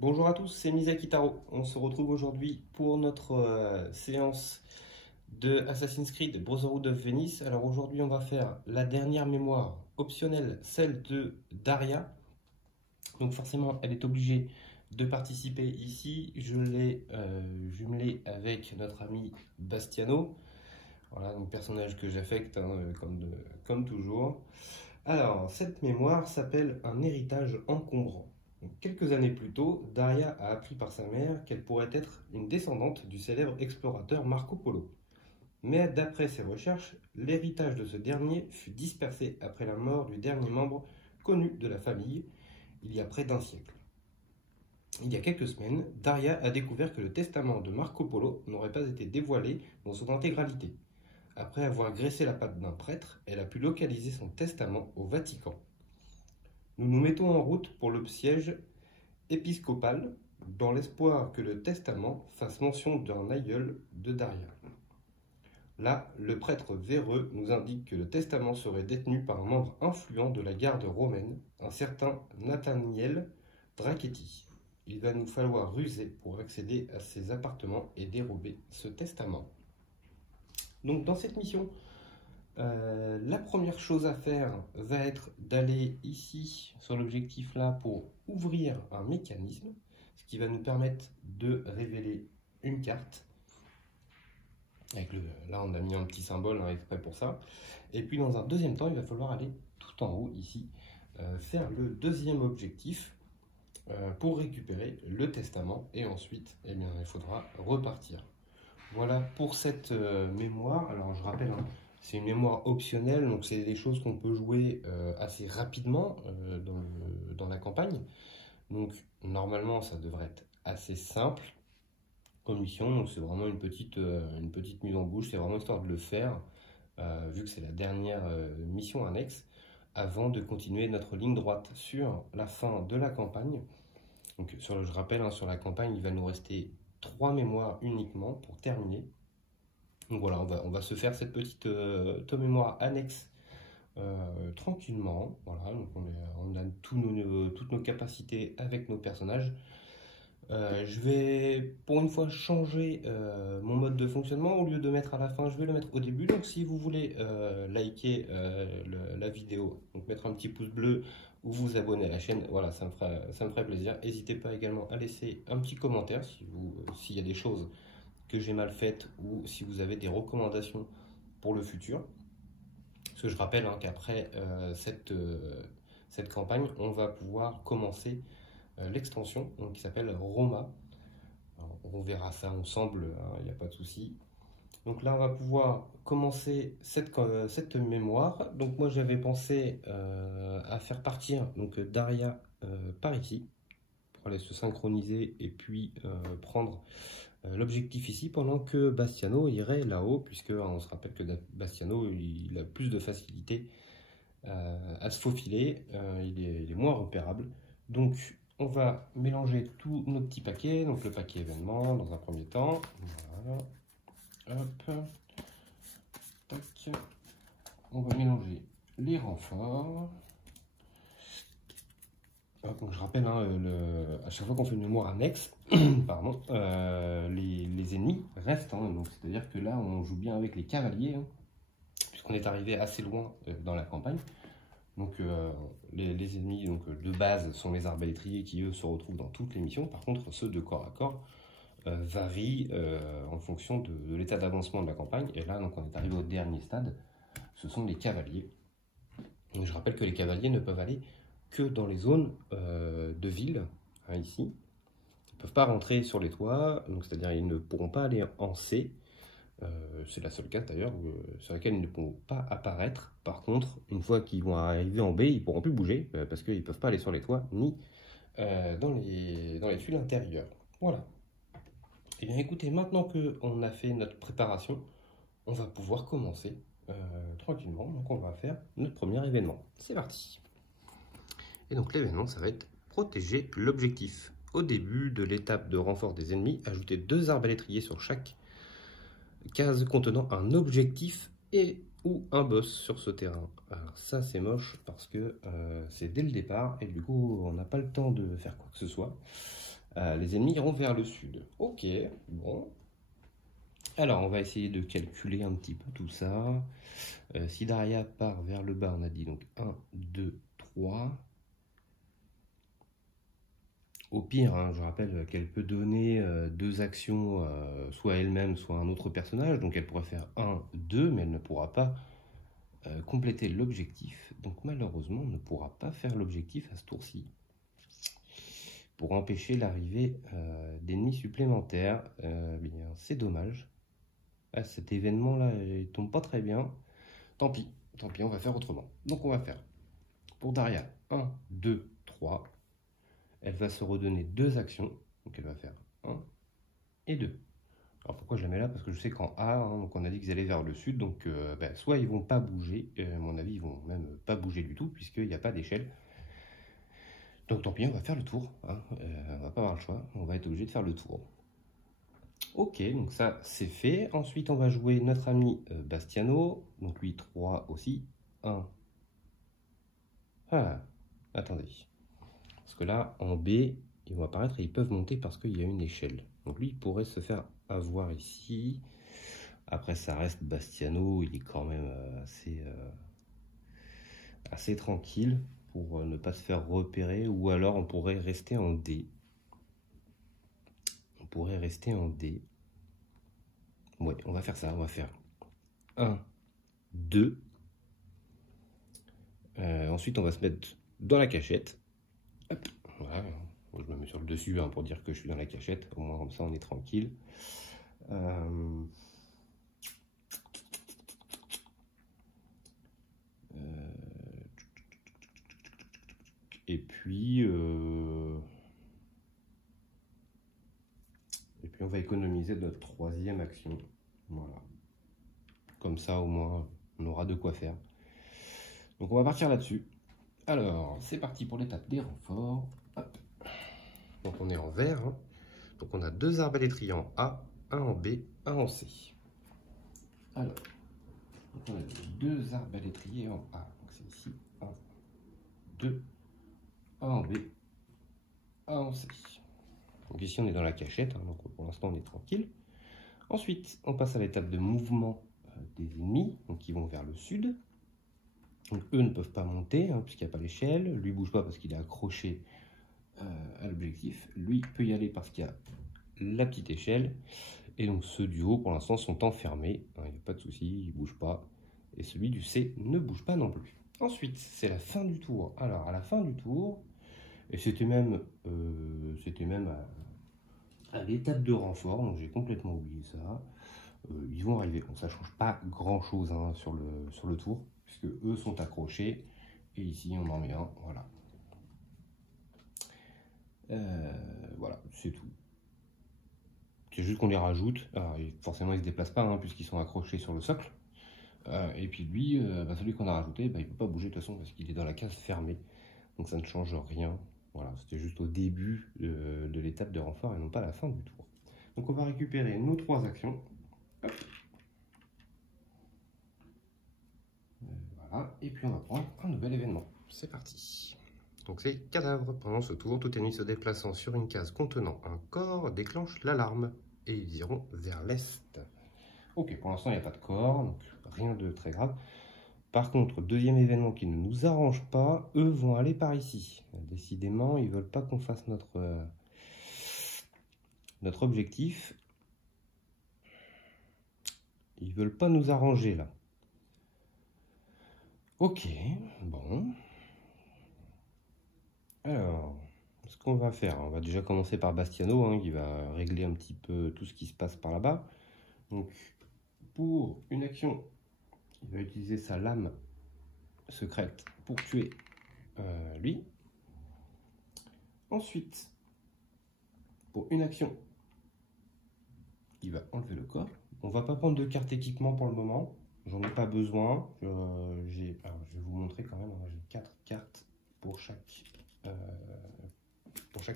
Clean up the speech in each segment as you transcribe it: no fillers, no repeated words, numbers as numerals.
Bonjour à tous, c'est Misaki Taro. On se retrouve aujourd'hui pour notre séance de Assassin's Creed Brotherhood of Venice. Alors aujourd'hui, on va faire la dernière mémoire optionnelle, celle de Daria. Donc forcément, elle est obligée de participer ici. Je l'ai jumelée avec notre ami Bastiano. Voilà, donc personnage que j'affecte comme toujours. Alors, cette mémoire s'appelle un héritage encombrant. Donc, quelques années plus tôt, Daria a appris par sa mère qu'elle pourrait être une descendante du célèbre explorateur Marco Polo. Mais d'après ses recherches, l'héritage de ce dernier fut dispersé après la mort du dernier membre connu de la famille, il y a près d'un siècle. Il y a quelques semaines, Daria a découvert que le testament de Marco Polo n'aurait pas été dévoilé dans son intégralité. Après avoir graissé la patte d'un prêtre, elle a pu localiser son testament au Vatican. Nous nous mettons en route pour le siège épiscopal, dans l'espoir que le testament fasse mention d'un aïeul de Daria. Là, le prêtre véreux nous indique que le testament serait détenu par un membre influent de la garde romaine, un certain Nathaniel Drachetti. Il va nous falloir ruser pour accéder à ses appartements et dérober ce testament. Donc dans cette mission, la première chose à faire va être d'aller ici sur l'objectif là pour ouvrir un mécanisme, ce qui va nous permettre de révéler une carte. Là on a mis un petit symbole exprès pour ça. Et puis dans un deuxième temps, il va falloir aller tout en haut ici, faire le deuxième objectif pour récupérer le testament. Et ensuite, eh bien, il faudra repartir. Voilà pour cette mémoire. Alors je rappelle, c'est une mémoire optionnelle, donc c'est des choses qu'on peut jouer assez rapidement dans la campagne. Donc normalement ça devrait être assez simple comme mission, donc c'est vraiment une petite mise en bouche, c'est vraiment histoire de le faire, vu que c'est la dernière mission annexe, avant de continuer notre ligne droite sur la fin de la campagne. Donc je rappelle, sur la campagne, il va nous rester 3 mémoires uniquement pour terminer. Donc voilà, on va se faire cette petite mémoire annexe tranquillement. Voilà, donc on a toutes nos capacités avec nos personnages. Je vais pour une fois changer mon mode de fonctionnement. Au lieu de mettre à la fin, je vais le mettre au début. Donc si vous voulez liker la vidéo, donc mettre un petit pouce bleu ou vous abonner à la chaîne, voilà, ça me ferait plaisir. N'hésitez pas également à laisser un petit commentaire s'il y a des choses que j'ai mal faites ou si vous avez des recommandations pour le futur. Parce que je rappelle qu'après cette campagne, on va pouvoir commencer l'extension qui s'appelle Roma. Alors, on verra ça ensemble, il n'y a pas de souci. Donc là, on va pouvoir commencer cette mémoire. Donc moi, j'avais pensé à faire partir Daria par ici, pour aller se synchroniser et puis prendre l'objectif ici, pendant que Bastiano irait là-haut, puisque on se rappelle que Bastiano, il a plus de facilité à se faufiler, il est moins repérable. Donc on va mélanger tous nos petits paquets, donc le paquet événement dans un premier temps, voilà, hop, tac, on va mélanger les renforts. Donc je rappelle, à chaque fois qu'on fait une mémoire annexe, pardon, les ennemis restent, donc c'est-à-dire que là on joue bien avec les cavaliers, puisqu'on est arrivé assez loin dans la campagne. Donc les ennemis de base sont les arbalétriers qui eux se retrouvent dans toutes les missions. Par contre ceux de corps à corps varient en fonction de l'état d'avancement de la campagne. Et là donc on est arrivé au dernier stade, ce sont les cavaliers. Donc, je rappelle que les cavaliers ne peuvent aller que dans les zones de ville, ici. Ils ne peuvent pas rentrer sur les toits, c'est-à-dire ils ne pourront pas aller en C. C'est la seule case d'ailleurs sur laquelle ils ne pourront pas apparaître. Par contre, une fois qu'ils vont arriver en B, ils ne pourront plus bouger parce qu'ils ne peuvent pas aller sur les toits ni dans les tuiles intérieures. Voilà. Et bien écoutez, maintenant qu'on a fait notre préparation, on va pouvoir commencer tranquillement. Donc on va faire notre premier événement. C'est parti. Et donc l'événement, ça va être protéger l'objectif. Au début de l'étape de renfort des ennemis, ajoutez 2 arbalétriers sur chaque case contenant un objectif et ou un boss sur ce terrain. Alors ça c'est moche parce que c'est dès le départ et du coup on n'a pas le temps de faire quoi que ce soit. les ennemis iront vers le sud. Ok, bon. Alors, on va essayer de calculer un petit peu tout ça. Si Daria part vers le bas, on a dit donc 1, 2, 3. Au pire, hein, je rappelle qu'elle peut donner 2 actions, soit elle-même, soit un autre personnage. Donc elle pourrait faire 1, 2, mais elle ne pourra pas compléter l'objectif. Donc malheureusement, on ne pourra pas faire l'objectif à ce tour-ci. Pour empêcher l'arrivée d'ennemis supplémentaires. C'est dommage. Ah, cet événement-là, il tombe pas très bien. Tant pis, on va faire autrement. Donc on va faire, pour Daria, 1, 2, 3. Elle va se redonner 2 actions. Donc elle va faire 1 et 2. Alors pourquoi je la mets là? Parce que je sais qu'en A, hein, donc on a dit qu'ils allaient vers le sud. Donc soit ils vont pas bouger, à mon avis ils vont même pas bouger du tout, puisqu'il n'y a pas d'échelle. Donc tant pis, on va faire le tour. Hein. On va pas avoir le choix, on va être obligé de faire le tour. Ok, donc ça c'est fait. Ensuite on va jouer notre ami Bastiano. Donc lui 3 aussi. 1. Ah, attendez. Parce que là, en B, ils vont apparaître et ils peuvent monter parce qu'il y a une échelle. Donc lui, il pourrait se faire avoir ici. Après, ça reste Bastiano. Il est quand même assez tranquille pour ne pas se faire repérer. Ou alors, on pourrait rester en D. Ouais, on va faire ça. On va faire 1, 2. Ensuite, on va se mettre dans la cachette. Hop, voilà. Je me mets sur le dessus hein, pour dire que je suis dans la cachette. Au moins, comme ça, on est tranquille. Et puis on va économiser notre 3e action. Voilà. Comme ça, au moins, on aura de quoi faire. Donc, on va partir là-dessus. Alors, c'est parti pour l'étape des renforts. Hop. Donc, on est en vert. Hein. Donc, on a 2 arbalétriers en A, 1 en B, 1 en C. Alors, donc on a 2 arbalétriers en A. Donc, c'est ici. 1, 2, 1 en B, 1 en C. Donc ici, on est dans la cachette, hein, donc pour l'instant, on est tranquille. Ensuite, on passe à l'étape de mouvement des ennemis, donc ils vont vers le sud. Donc eux ne peuvent pas monter, hein, puisqu'il n'y a pas l'échelle. Lui ne bouge pas parce qu'il est accroché à l'objectif. Lui peut y aller parce qu'il y a la petite échelle. Et donc ceux du haut, pour l'instant, sont enfermés. Il n'y a pas de souci, ils ne bougent pas. Et celui du C ne bouge pas non plus. Ensuite, c'est la fin du tour. Alors, à la fin du tour, et c'était même à l'étape de renfort, donc j'ai complètement oublié ça. Ils vont arriver. Bon, ça ne change pas grand-chose hein, sur le tour, puisque eux sont accrochés. Et ici, on en met un. Voilà. Voilà, c'est tout. C'est juste qu'on les rajoute. Alors, forcément, ils ne se déplacent pas, hein, puisqu'ils sont accrochés sur le socle. Et puis lui, celui qu'on a rajouté, il ne peut pas bouger de toute façon, parce qu'il est dans la case fermée. Donc ça ne change rien. Voilà, c'était juste au début de l'étape de renfort et non pas à la fin du tour. Donc on va récupérer nos 3 actions. Hop. Voilà, et puis on va prendre un nouvel événement. C'est parti. Donc c'est cadavre. Pendant ce tour, tout ennemi se déplaçant sur une case contenant un corps déclenche l'alarme. Et ils iront vers l'est. Ok, pour l'instant il n'y a pas de corps, donc rien de très grave. Par contre, deuxième événement qui ne nous arrange pas, eux vont aller par ici. Décidément, ils ne veulent pas qu'on fasse notre objectif. Ils ne veulent pas nous arranger là. Ok, bon. Alors, ce qu'on va faire, on va déjà commencer par Bastiano, hein, qui va régler un petit peu tout ce qui se passe par là-bas. Donc, pour une action, il va utiliser sa lame secrète pour tuer lui. Ensuite, pour une action, il va enlever le corps. On va pas prendre de carte équipement pour le moment. J'en ai pas besoin. Alors, je vais vous montrer quand même. J'ai 4 cartes pour chaque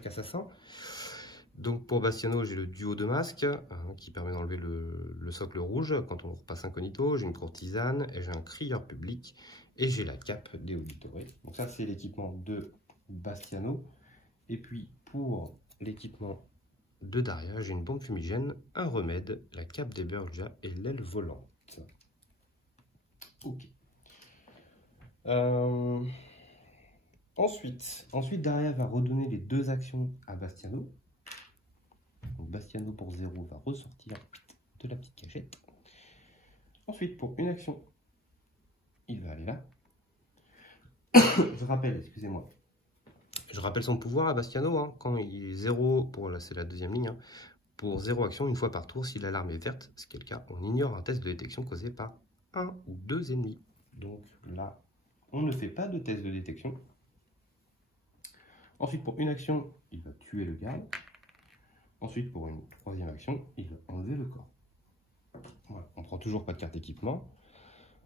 assassin. Donc pour Bastiano, j'ai le duo de masques qui permet d'enlever le socle rouge quand on repasse incognito. J'ai une courtisane et j'ai un crieur public. Et j'ai la cape des auditeurs. Donc ça, c'est l'équipement de Bastiano. Et puis pour l'équipement de Daria. J'ai une bombe fumigène, un remède, la cape des Burja et l'aile volante. Ok. Ensuite, Daria va redonner les 2 actions à Bastiano. Donc Bastiano pour 0 va ressortir de la petite cachette. Ensuite, pour une action, il va aller là. Je rappelle, excusez-moi. Je rappelle son pouvoir à Bastiano, hein, quand il est 0, c'est la deuxième ligne, hein, pour 0 action une fois par tour, si l'alarme est verte, ce qui est le cas, on ignore un test de détection causé par 1 ou 2 ennemis. Donc là, on ne fait pas de test de détection. Ensuite, pour une action, il va tuer le garde. Ensuite, pour une 3e action, il va enlever le corps. Voilà. On ne prend toujours pas de carte équipement.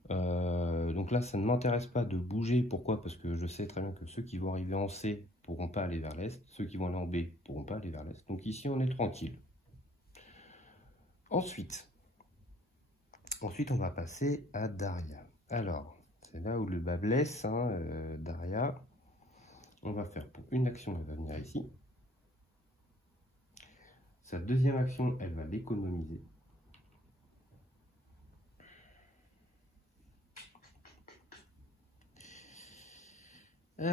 Donc là, ça ne m'intéresse pas de bouger. Pourquoi? Parce que je sais très bien que ceux qui vont arriver en C ne pourront pas aller vers l'Est. Ceux qui vont aller en B ne pourront pas aller vers l'Est. Donc ici, on est tranquille. Ensuite, on va passer à Daria. Alors, c'est là où le bas blesse, hein, Daria. On va faire pour une action, elle va venir ici. Sa 2e action, elle va l'économiser. Ça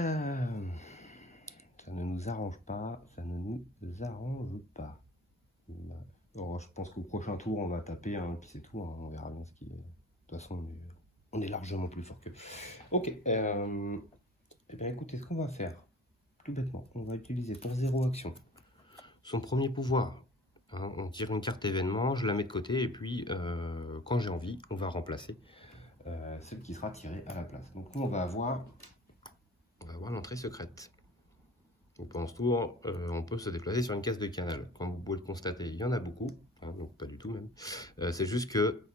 ne nous arrange pas, Alors, je pense qu'au prochain tour, on va taper, hein, puis c'est tout, hein, on verra bien ce qui est. De toute façon, on est largement plus fort qu'eux. Ok, eh bien écoutez, ce qu'on va faire, tout bêtement, on va utiliser pour 0 action son premier pouvoir. Hein, on tire une carte événement, je la mets de côté, et puis quand j'ai envie, on va remplacer celle qui sera tirée à la place. Donc nous, on va avoir l'entrée secrète. Donc pendant ce tour, on peut se déplacer sur une case de canal. Comme vous pouvez le constater, il y en a beaucoup, hein, donc pas du tout même. C'est juste que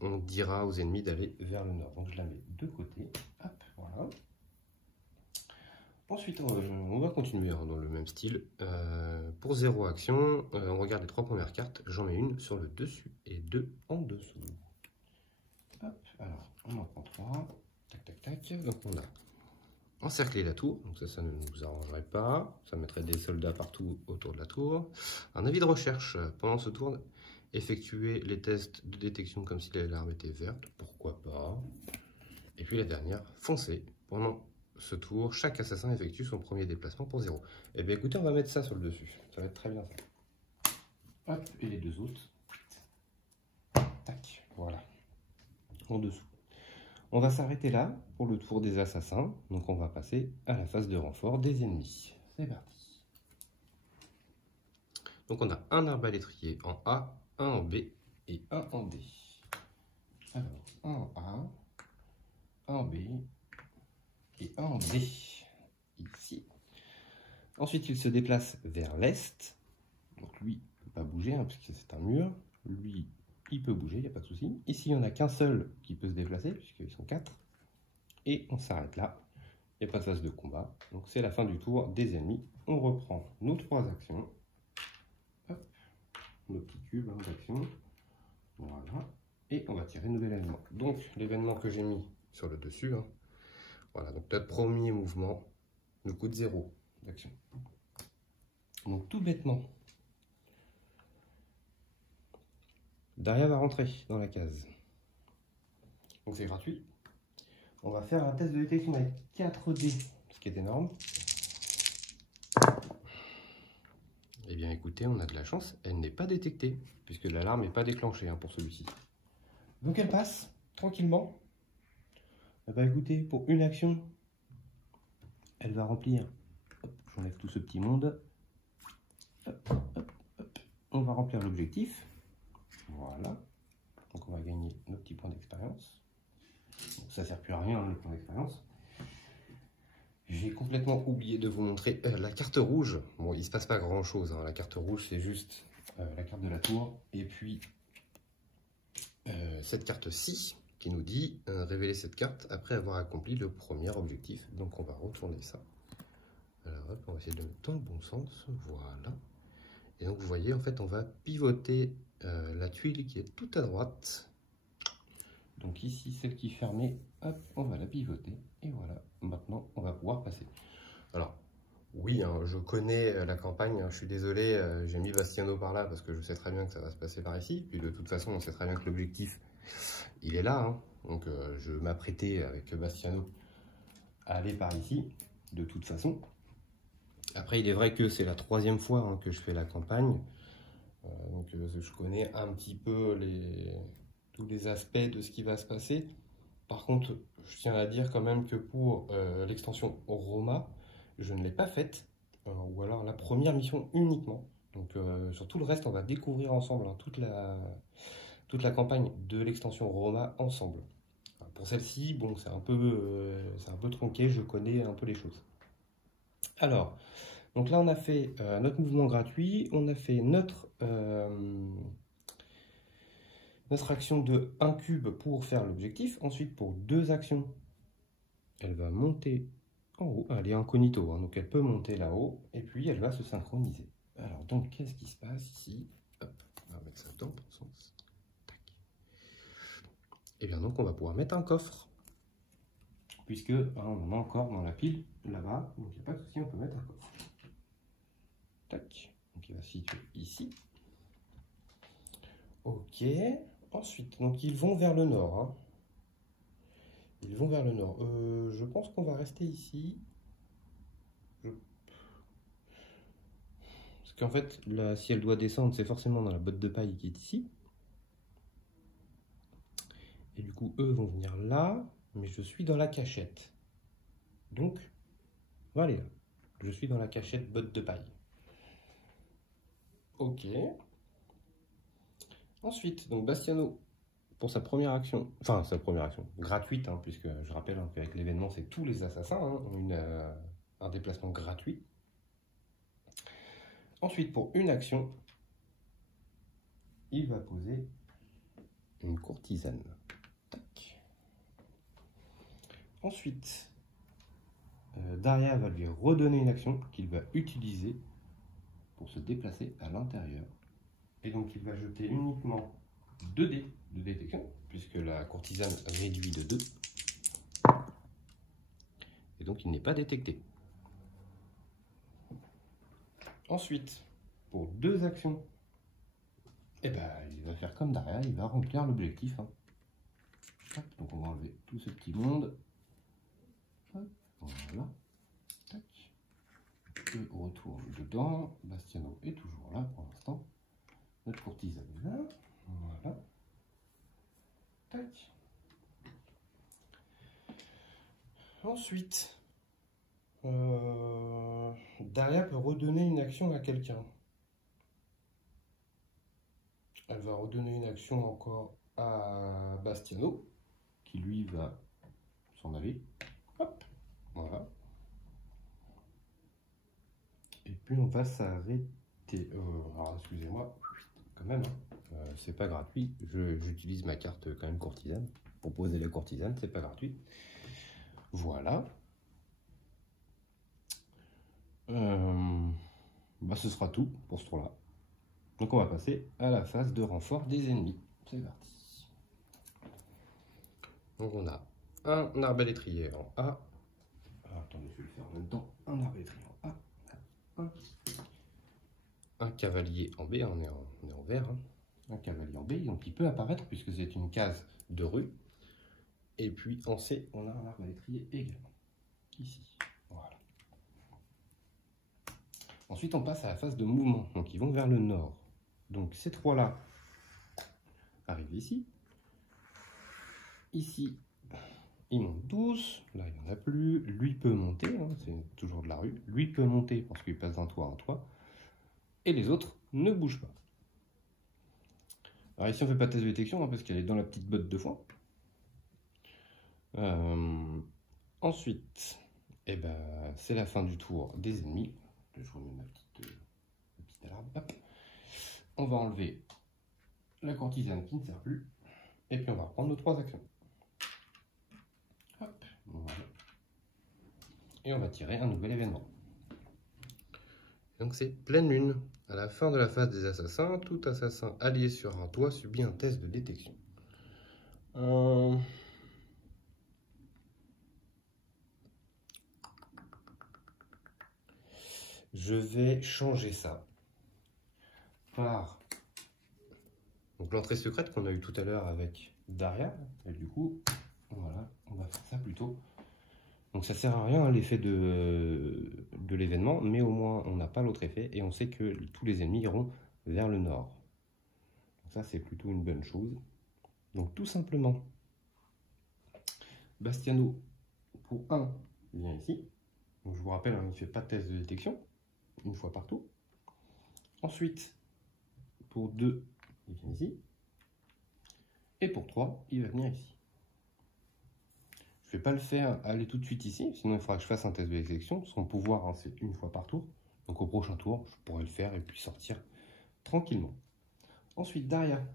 on dira aux ennemis d'aller vers le nord. Donc je la mets de côté. Hop, voilà. Ensuite, on va continuer, hein, dans le même style. Pour 0 action, on regarde les 3 premières cartes. J'en mets une sur le dessus et 2 en dessous. Hop, alors on en prend 3. Tac, tac, tac. Donc on a encercler la tour, donc ça ne nous arrangerait pas, ça mettrait des soldats partout autour de la tour. Un avis de recherche, pendant ce tour, effectuer les tests de détection comme si l'alarme était verte, pourquoi pas. Et puis la dernière, foncer. Pendant ce tour, chaque assassin effectue son premier déplacement pour 0. Et bien écoutez, on va mettre ça sur le dessus, ça va être très bien ça. Hop, et les 2 autres. Tac, voilà, en dessous. On va s'arrêter là pour le tour des assassins. Donc on va passer à la phase de renfort des ennemis. C'est parti. Donc on a un arbalétrier en A, un en B et un en D. Alors, un en A, un en B et un en D. Ici. Ensuite, il se déplace vers l'est. Donc lui, il ne peut pas bouger, hein, puisque c'est un mur. Lui, il peut bouger, il n'y a pas de souci. Ici, il n'y en a qu'un seul qui peut se déplacer, puisqu'ils sont 4. Et on s'arrête là. Il n'y a pas de phase de combat. Donc c'est la fin du tour des ennemis. On reprend nos 3 actions. Hop. Nos petits cubes, hein, d'actions. Voilà. Et on va tirer un nouvel événement. Donc l'événement que j'ai mis sur le dessus. Hein. Voilà, donc notre premier mouvement nous coûte 0 d'action. Donc tout bêtement, Daria va rentrer dans la case. Donc c'est gratuit. On va faire un test de détection avec 4D, ce qui est énorme. Eh bien écoutez, on a de la chance, elle n'est pas détectée, puisque l'alarme n'est pas déclenchée, hein, pour celui-ci. Donc elle passe, tranquillement. Eh bien écoutez, pour une action, elle va remplir, j'enlève tout ce petit monde. Hop, hop, hop. On va remplir l'objectif. Voilà. Donc on va gagner nos petits points d'expérience. Ça ne sert plus à rien, hein, le point d'expérience. J'ai complètement oublié de vous montrer la carte rouge. Bon, il ne se passe pas grand chose, hein. La carte rouge, c'est juste la carte de la tour. Et puis cette carte-ci qui nous dit révéler cette carte après avoir accompli le premier objectif. Donc on va retourner ça. Alors hop, on va essayer de mettre dans le bon sens. Voilà. Et donc vous voyez, en fait, on va pivoter la tuile qui est tout à droite. Donc ici, celle qui est fermée, hop, on va la pivoter. Et voilà, maintenant, on va pouvoir passer. Alors, Oui, hein, je connais la campagne, hein, je suis désolé, j'ai mis Bastiano par là parce que je sais très bien que ça va se passer par ici. Puis de toute façon, on sait très bien que l'objectif, il est là. Hein. Donc je m'apprêtais avec Bastiano à aller par ici, de toute façon. Après, il est vrai que c'est la 3e fois hein, que je fais la campagne. Donc je connais un petit peu tous les aspects de ce qui va se passer. Par contre, je tiens à dire quand même que pour l'extension Roma, je ne l'ai pas faite, ou alors la première mission uniquement. Donc sur tout le reste, on va découvrir ensemble hein, toute la campagne de l'extension Roma ensemble. Alors, pour celle-ci, bon, c'est un peu tronqué, je connais un peu les choses. Alors, donc là, on a fait notre mouvement gratuit, on a fait notre action de 1 cube pour faire l'objectif. Ensuite, pour 2 actions, elle va monter en haut. Elle est incognito, hein, donc elle peut monter là-haut. Et puis, elle va se synchroniser. Alors, donc, qu'est-ce qui se passe ici? Hop, on va mettre ça dans le sens. Tac. Et bien, donc, on va pouvoir mettre un coffre. Puisque hein, on en a encore dans la pile là-bas. Donc, il n'y a pas de souci, on peut mettre un coffre. Tac. Donc, il va se situer ici. Ok. Ensuite, donc ils vont vers le nord. Hein. Ils vont vers le nord. Je pense qu'on va rester ici. Parce qu'en fait, là, si elle doit descendre, c'est forcément dans la botte de paille qui est ici. Et du coup, eux vont venir là. Mais je suis dans la cachette. Donc, on va aller là. Je suis dans la cachette botte de paille. Ok. Ensuite, donc Bastiano, pour sa première action, gratuite, hein, puisque je rappelle hein, qu'avec l'événement, c'est tous les assassins hein, ont un déplacement gratuit. Ensuite, pour une action, il va poser une courtisane. Tac. Ensuite, Daria va lui redonner une action qu'il va utiliser pour se déplacer à l'intérieur. Et donc, il va jeter uniquement 2 dés de détection, puisque la courtisane réduit de 2. Et donc, il n'est pas détecté. Ensuite, pour 2 actions, eh ben, il va faire comme Daria, il va remplir l'objectif. Hein. Donc, on va enlever tout ce petit monde. Hop, voilà. Tac. Je retourne dedans. Bastiano est toujours là pour l'instant. Notre courtisane est là. Voilà. Tac. Ensuite, Daria peut redonner une action à quelqu'un. Elle va redonner une action encore à Bastiano, qui lui va s'en aller. Hop, voilà. Et puis on va s'arrêter. Alors excusez-moi, quand même, c'est pas gratuit. J'utilise ma carte quand même courtisane. Pour poser les courtisanes, c'est pas gratuit. Voilà. Ce sera tout pour ce tour-là. Donc on va passer à la phase de renfort des ennemis. C'est parti. Donc on a un arbalétrier en A. Alors, attendez, je vais le faire en même temps. Un arbalétrier en A. Un cavalier en B, on est en vert. Hein. Un cavalier en B, donc il peut apparaître puisque c'est une case de rue. Et puis en C, on a un arbalétrier également. Ici. Voilà. Ensuite, on passe à la phase de mouvement. Donc ils vont vers le nord. Donc ces 3-là arrivent ici. Ici, ils montent tous. Là, il n'y en a plus. Lui peut monter, hein, c'est toujours de la rue. Lui peut monter parce qu'il passe d'un toit à un toit. Et les autres ne bougent pas. Alors ici, on ne fait pas de test de détection hein, parce qu'elle est dans la petite botte de foin. Ensuite, eh ben, c'est la fin du tour des ennemis. Je remets ma petite alarme. Hop. On va enlever la courtisane qui ne sert plus. Et puis on va reprendre nos 3 actions. Hop, voilà. Et on va tirer un nouvel événement. Donc c'est pleine lune. À la fin de la phase des assassins, tout assassin allié sur un toit subit un test de détection. je vais changer ça par l'entrée secrète qu'on a eu tout à l'heure avec Daria. Et du coup, voilà, on va faire ça plutôt. Donc ça sert à rien l'effet de l'événement, mais au moins on n'a pas l'autre effet et on sait que tous les ennemis iront vers le nord. Donc ça c'est plutôt une bonne chose. Donc tout simplement, Bastiano pour 1 vient ici. Donc je vous rappelle, il ne fait pas de test de détection, une fois partout. Ensuite, pour 2, il vient ici. Et pour 3, il va venir ici. Je ne vais pas le faire aller tout de suite ici, sinon il faudra que je fasse un test de détection. Son pouvoir, hein, c'est une fois par tour. Donc au prochain tour, je pourrai le faire et puis sortir tranquillement. Ensuite, Daria,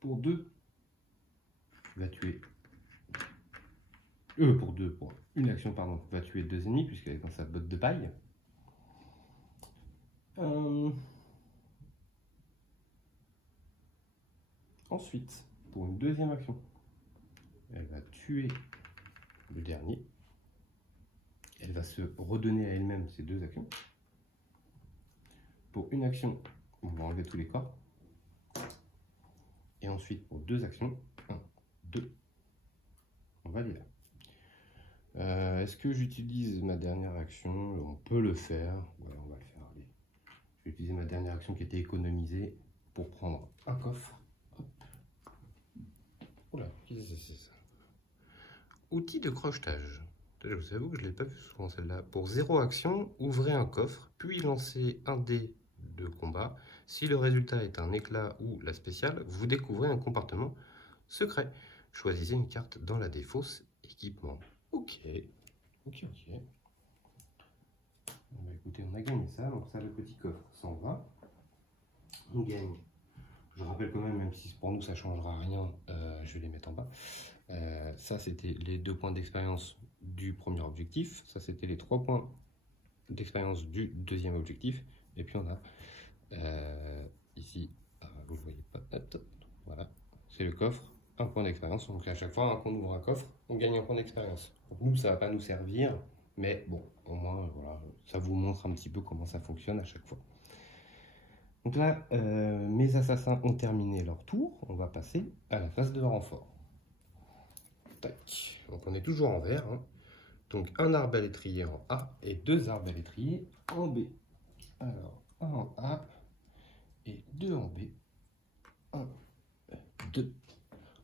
pour 2, va tuer... pour une action, pardon, va tuer 2 ennemis, puisqu'elle est dans sa botte de paille. Ensuite, pour une deuxième action, elle va tuer le dernier. Elle va se redonner à elle-même ces 2 actions. Pour une action, on va enlever tous les corps. Et ensuite, pour 2 actions, 1, 2, on va aller là. Est-ce que j'utilise ma dernière action? On peut le faire. Ouais, on va le faire. Allez. Je vais utiliser ma dernière action qui était économisée pour prendre un coffre. Hop. Oula, qu'est-ce que c'est ça? Outil de crochetage. Je vous avoue que je ne l'ai pas vu souvent celle-là. Pour 0 action, ouvrez un coffre, puis lancez un dé de combat. Si le résultat est un éclat ou la spéciale, vous découvrez un compartiment secret. Choisissez une carte dans la défausse équipement. Ok. Bah, écoutez, on a gagné ça. Donc ça, le petit coffre s'en va. On gagne. Je rappelle quand même si pour nous ça ne changera rien, je vais les mettre en bas. Ça, c'était les 2 points d'expérience du premier objectif. Ça, c'était les 3 points d'expérience du deuxième objectif. Et puis on a ici, vous ne le voyez pas, voilà, c'est le coffre, 1 point d'expérience. Donc à chaque fois qu'on ouvre un coffre, on gagne un point d'expérience. Pour nous, ça ne va pas nous servir, mais bon, au moins, voilà, ça vous montre un petit peu comment ça fonctionne à chaque fois. Donc là, mes assassins ont terminé leur tour. On va passer à la phase de renfort. Tac. Donc on est toujours en vert. Hein. Donc un arbalétrier en A et 2 arbalétriers en B. Alors, 1 en A et 2 en B. 1, 2.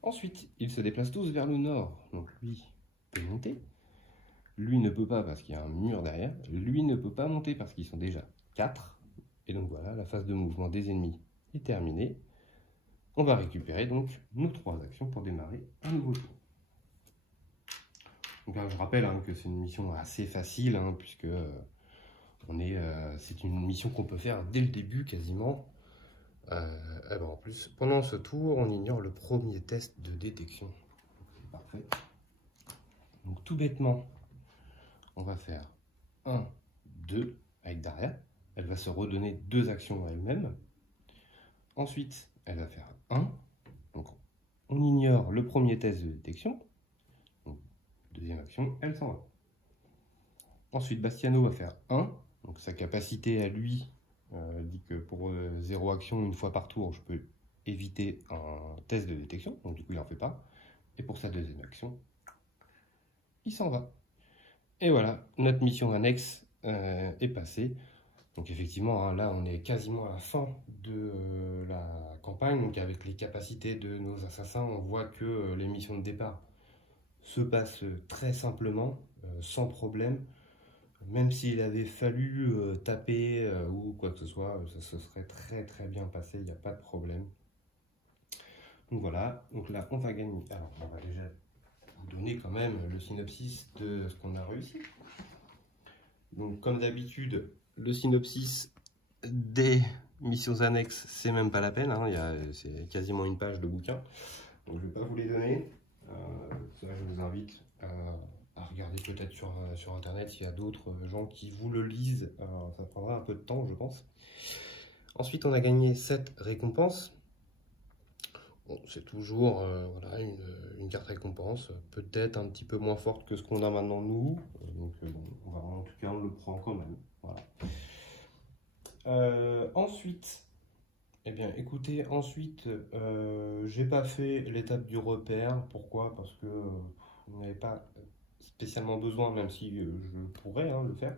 Ensuite, ils se déplacent tous vers le nord. Donc lui peut monter. Lui ne peut pas parce qu'il y a un mur derrière. Lui ne peut pas monter parce qu'ils sont déjà 4. Et donc voilà, la phase de mouvement des ennemis est terminée. On va récupérer donc nos 3 actions pour démarrer un nouveau tour. Donc là, je rappelle que c'est une mission assez facile, puisque c'est une mission qu'on peut faire dès le début quasiment. En plus, pendant ce tour, on ignore le premier test de détection. C'est parfait. Donc tout bêtement, on va faire 1, 2 avec Daria. Elle va se redonner 2 actions à elle-même. Ensuite, elle va faire 1. Donc, on ignore le premier test de détection. Donc, deuxième action, elle s'en va. Ensuite, Bastiano va faire 1. Donc, sa capacité à lui dit que pour 0 action, une fois par tour, je peux éviter un test de détection. Donc, du coup, il n'en fait pas. Et pour sa deuxième action, il s'en va. Et voilà, notre mission annexe est passée. Donc effectivement, là on est quasiment à la fin de la campagne. Donc avec les capacités de nos assassins, on voit que les missions de départ se passent très simplement, sans problème. Même s'il avait fallu taper ou quoi que ce soit, ça se serait très bien passé, il n'y a pas de problème. Donc voilà, donc là on va gagner. Alors on va déjà vous donner quand même le synopsis de ce qu'on a réussi. Donc comme d'habitude, le synopsis des missions annexes, c'est même pas la peine, c'est quasiment une page de bouquin. Donc je ne vais pas vous les donner. Ça, je vous invite à regarder peut-être sur internet s'il y a d'autres gens qui vous le lisent. Ça prendra un peu de temps, je pense. Ensuite, on a gagné 7 récompenses. Bon, c'est toujours voilà, une carte récompense, peut-être un petit peu moins forte que ce qu'on a maintenant nous. Donc bon, en tout cas, on le prend quand même. Voilà. Ensuite, eh bien, écoutez, ensuite, j'ai pas fait l'étape du repère. Pourquoi? Parce que vous n'avez pas spécialement besoin, même si je pourrais le faire.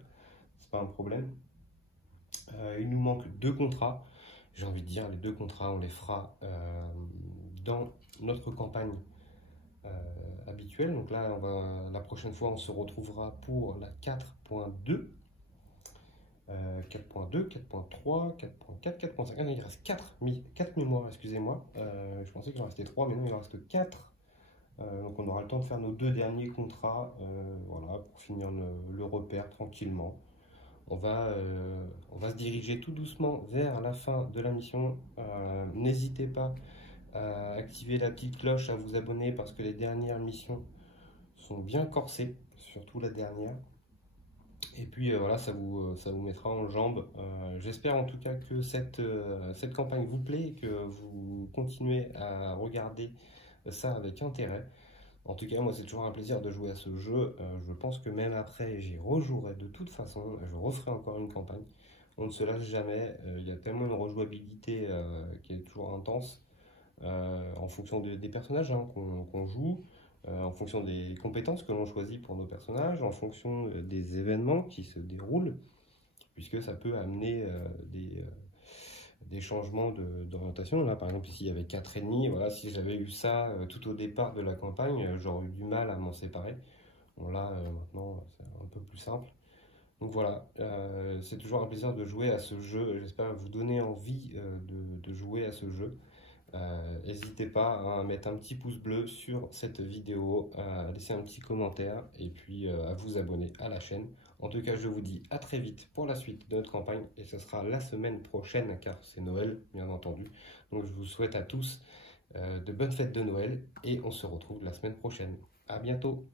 C'est pas un problème. Il nous manque 2 contrats. J'ai envie de dire, les 2 contrats, on les fera dans notre campagne habituelle. Donc là, la prochaine fois, on se retrouvera pour la 4.2. 4.2, 4.3, 4.4, 4.5. Ah non, il reste 4 mémoires, excusez-moi. Je pensais qu'il en restait 3, mais non, il en reste 4. Donc on aura le temps de faire nos 2 derniers contrats, voilà, pour finir le repère tranquillement. On va se diriger tout doucement vers la fin de la mission. N'hésitez pas à activer la petite cloche, à vous abonner parce que les dernières missions sont bien corsées, surtout la dernière. Et puis voilà, ça vous mettra en jambes. J'espère en tout cas que cette campagne vous plaît et que vous continuez à regarder ça avec intérêt. En tout cas, moi, c'est toujours un plaisir de jouer à ce jeu. Je pense que même après, j'y rejouerai de toute façon. Je referai encore une campagne. On ne se lâche jamais. Il y a tellement une rejouabilité qui est toujours intense en fonction des personnages qu'on joue, en fonction des compétences que l'on choisit pour nos personnages, en fonction des événements qui se déroulent, puisque ça peut amener des changements d'orientation. Là, par exemple, ici, il y avait 4 ennemis. Voilà, si j'avais eu ça tout au départ de la campagne, j'aurais eu du mal à m'en séparer. Bon, là, maintenant, c'est un peu plus simple. Donc voilà, c'est toujours un plaisir de jouer à ce jeu. J'espère vous donner envie de jouer à ce jeu. N'hésitez pas à mettre un petit pouce bleu sur cette vidéo, à laisser un petit commentaire et puis à vous abonner à la chaîne. En tout cas, je vous dis à très vite pour la suite de notre campagne et ce sera la semaine prochaine car c'est Noël, bien entendu. Donc je vous souhaite à tous de bonnes fêtes de Noël et on se retrouve la semaine prochaine. À bientôt!